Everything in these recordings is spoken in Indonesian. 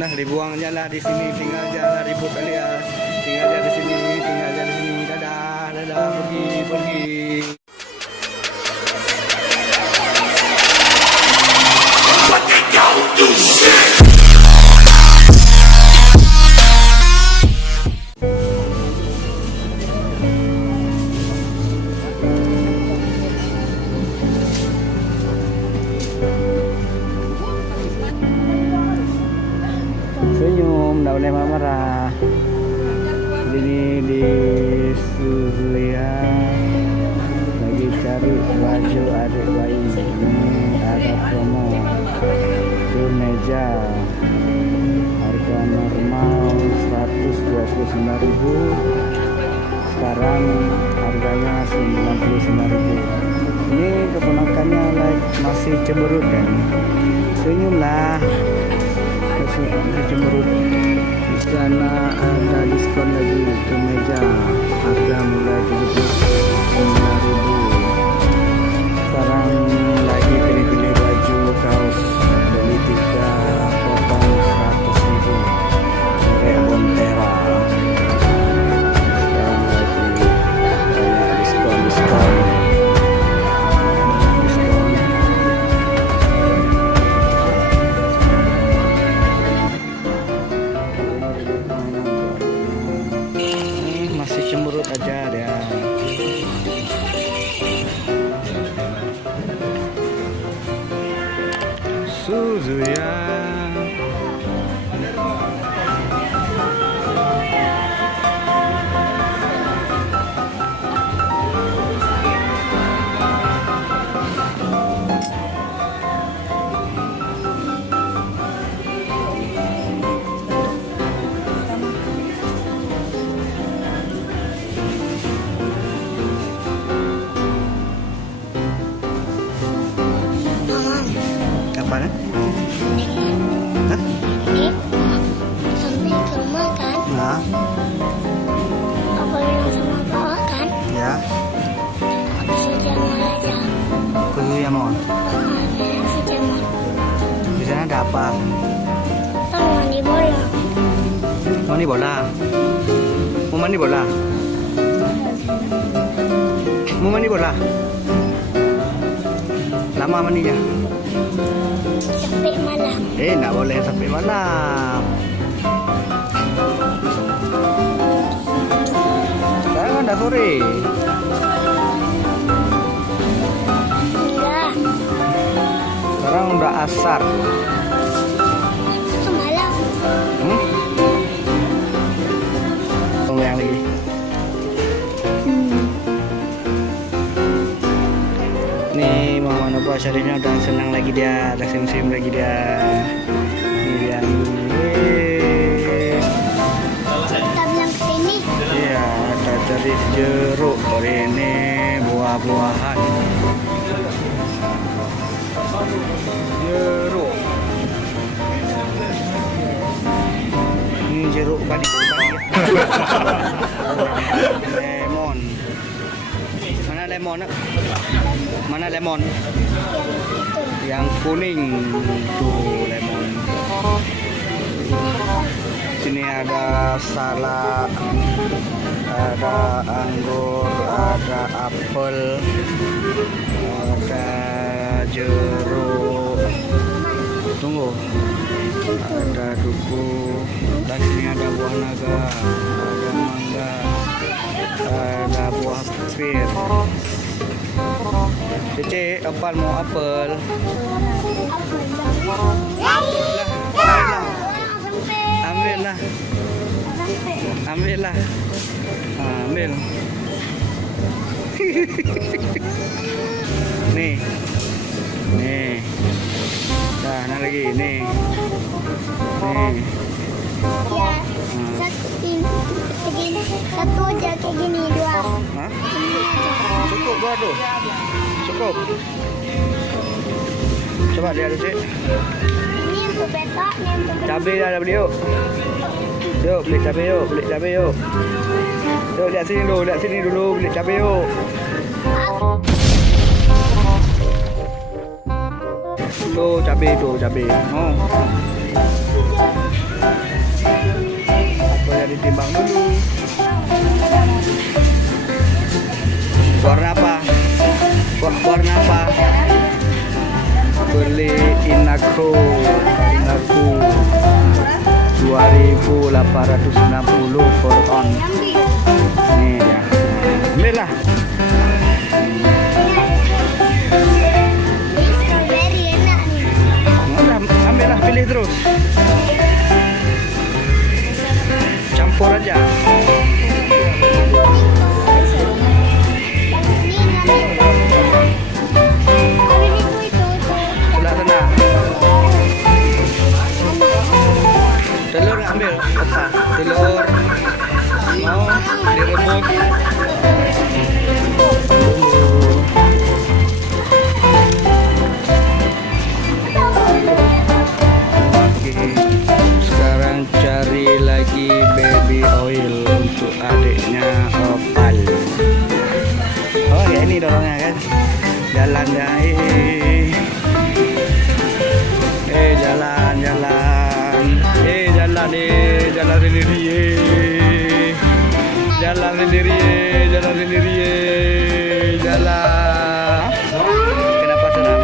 Nah, dibuangnya lah di sini, tinggal aja lah ribut alias. Tinggal aja di sini, tinggal aja di sini. Dadah, dadah, pergi, pergi. Senyum, tidak boleh marah-marah. Ini di Suzuya lagi cari baju adik bayi. Ini ada promo meja harga normal 129.000, sekarang harganya 99.000. Ini keponakannya masih cemberut kan? Senyumlah, cemberut. Di sana ada diskon lagi kemeja, harga mulai 79.000. Sekarang lagi pilih-pilih baju kaos, beli 3 potong 100.000 merek Bontera. Sekarang lagi banyak diskon. Masih cemberut aja dia. Suzuya. Kapan? Hah? Ini sampai ke rumah kan? Nah, Apa yang sama bawa kan? ya. Habis itu mau aja. Ke Yamon. Habis itu mau. Di sana ada apa? Kan mandi bola. Mandi bola. Mau mandi bola? Mau mandi bola? Lama mandinya? Sampai malam. Nggak boleh sampai malam. Sekarang kan udah sore. Enggak. Sekarang udah asar. Semalam. Tunggu yang lagi. Nih Mama Nova Syarifnya udah senang lagi dia, udah sim-sim lagi dia. Ini dia nih. Kita bilang ke sini. Iya, ada cari jeruk hari ini, buah-buahan. Jeruk. Ini jeruk balik-balik. Lemon. Mana lemon? Mana lemon? Yang kuning tuh lemon. Sini ada salak, ada anggur, ada apel, ada jeruk. Tunggu. Ada duku. Dan sini ada buah naga, ada mangga, ada buah pir. Cece, apel mau apel. Ambil lah. Ambil lah. Ambil. Nih. Nih. Dah, nah lagi nih. Nih. Ya, segini, satu aja kayak gini, dua. Hah? Ini aja. Cukup dua tuh. Cukup. Coba lihat Cek. Ini untuk besok, ini untuk besok. Cabai dah beli yuk. Yuk beli cabai yuk, beli cabai yuk. Yuk lihat sini dulu, beli cabai yuk. Tuh cabai. Oh. Atau jadi timbang dulu. Warna apa? Warna apa? Beliin aku 2.860 per on. Ini dia. Ambil lah. Ini strawberry enak nih. Ambil lah, pilih terus. Campur aja. Sebelah sana. Telur nggak ambil? Apa? Telur mau direbus. Oke. Sekarang cari lagi baby oil untuk adiknya Opal. Oh ya, ini dorongnya kan. Jalan ya. Jalan. Jalan sendiri. Jalan sendiri. Jalan. Kenapa senang?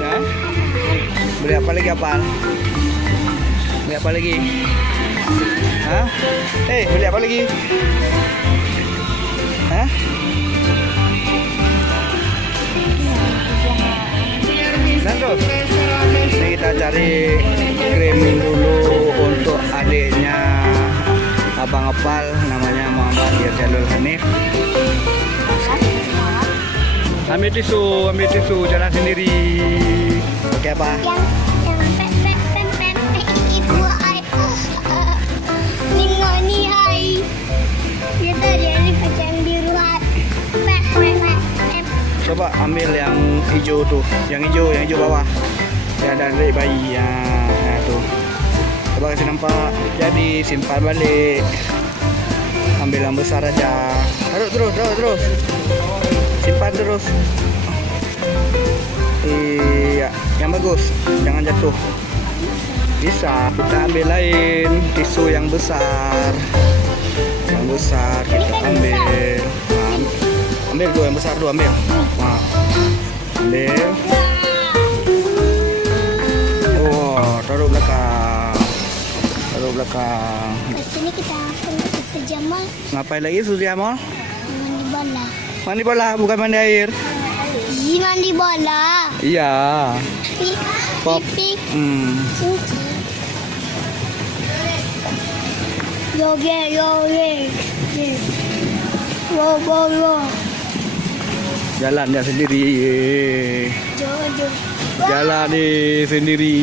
Hah? Beli apa lagi, Apal? Beli apa lagi? Hah? Beli apa lagi? Hah? Terus ini kita cari creaming dulu untuk adiknya Abang Opal, namanya Muhammad Jalul Hanif. Ambil tisu, jalan sendiri. Oke apa? Yang itu ai. Ningoni ai. Kita jadi pakai yang biru ai. Coba ambil yang hijau tuh, yang hijau bawah. Ya ada adik bayi ya, tuh. Coba kasih nampak. Jadi simpan balik. Ambil yang besar aja. Taruh terus. Simpan terus. Iya, yang bagus. Jangan jatuh. Bisa. Kita ambil lain tisu yang besar. Yang besar kita ambil. Ambil tuh yang besar tuh, ambil. Nah, ambil. Oh, taruh belakang. Di sini kita langsung ke Jamal. Ngapain lagi Jamal? Mandi bola. Mandi bola, bukan mandi air. Ih, mandi bola. Iya. Pop. Pipik. Cuci. Yoge. Wo. Jalan dia sendiri. Jojo. Jalan sendiri.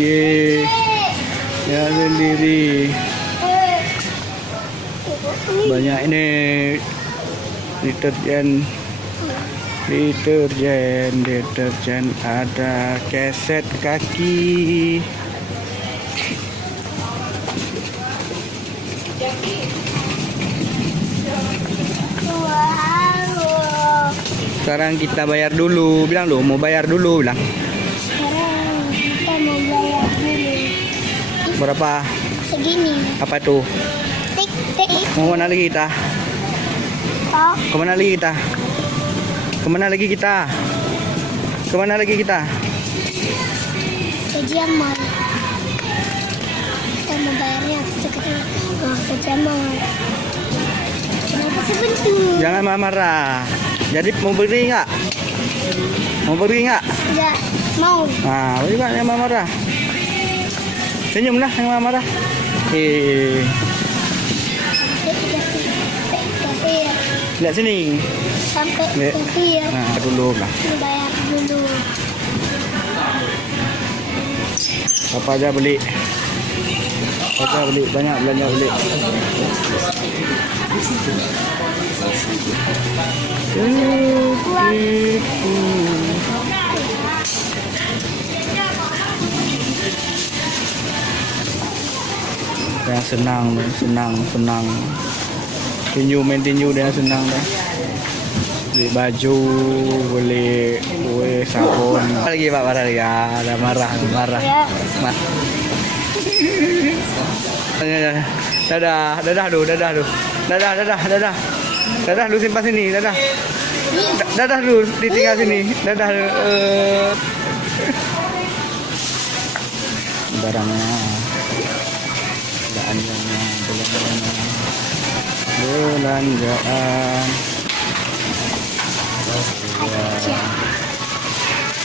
Ya sendiri. Banyak ini deterjen, ada keset kaki. Sekarang kita bayar dulu. Bilang lu mau bayar dulu, bilang. Sekarang kita mau bayar dulu. Berapa? Segini. Apa tuh? Tik. Mau mana lagi kita? Oh, Kemana lagi kita? ke Jamal. Kita mau bayarnya sekarang. Ke Jamal. Kenapa sebentar? Jangan marah-marah. Jadi mau beri nggak? Enggak mau. Nah, juga yang marah-marah. Senyum lah yang marah-marah. Lihat sini. Sampai Lihat. kasir. Nah, dulu lah. Bayar dulu. Apa aja beli? Banyak belanja beli. Ya senang. Main tinju dia senang dah. Beli baju, beli kue, sabun. Apa lagi Pak marah ya? Ada marah. Ya. Dadah, dadah dulu, dadah dulu. Dadah, dadah, dadah. Dadah dulu simpan sini, dadah. Dadah dulu ditinggal sini. Dadah dulu. Barangnya. Belanjanya, belanjaan.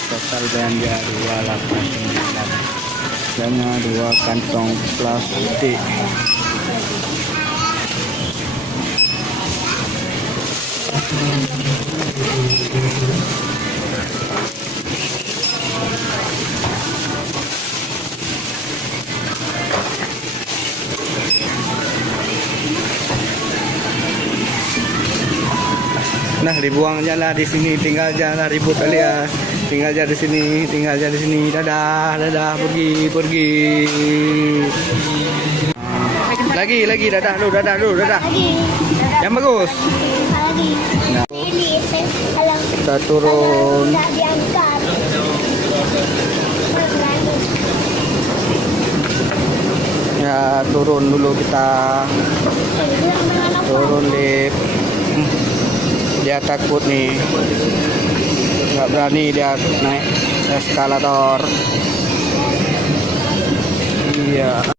Total belanja 289. Hanya 2 kantong plastik. Nah, dibuang aja lah di sini, tinggal jangan ribut kali ya. Tinggal aja di sini, tinggal aja di sini. Dadah, dadah, pergi, pergi. Lagi, dadah lu, dadah lu, dadah. Lagi. Yang bagus. Lagi. Nah. Pilih kalau Kita turun. tidak diangkat. Ya, turun dulu kita. Turun lift. Dia takut nih. Nggak berani dia naik eskalator. Iya.